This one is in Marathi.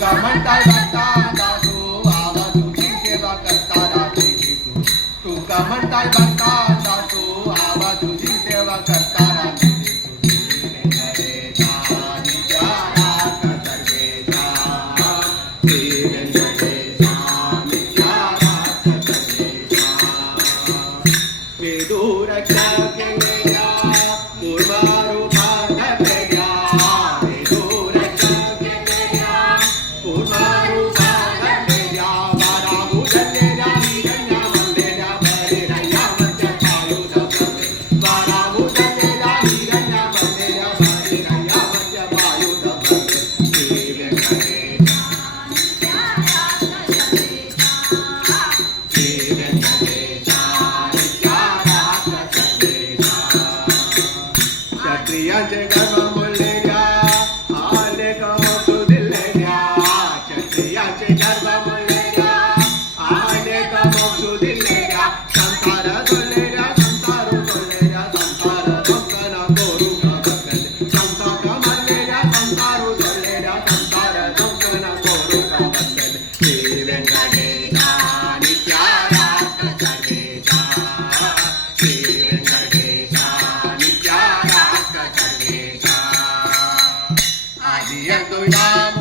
तुका म्हणताय भक्ता दासो आवा तुझी सेवा करता राहते येसू तुका म्हणताय भक्ता दासो आवा तुझी सेवा करता राहते क्षत्रियांचे गर्भ मुलल्या आले कमोक्ष दिलेल्या क्षत्रियांचे गर्भ मुलल्या आले कमोक्ष दिलेल्या संसार जोडलेल्या संसार जोडलेल्या संसार धोकना कोरू बघले संसार मारलेल्या संसार जोडलेल्या संसार धोकना कोरू बघले श्री व्यंकटेशा नित्यारात सर्वेशा श्री व्यंकटेशा नित्यारात सर्वेशा आदि यंतो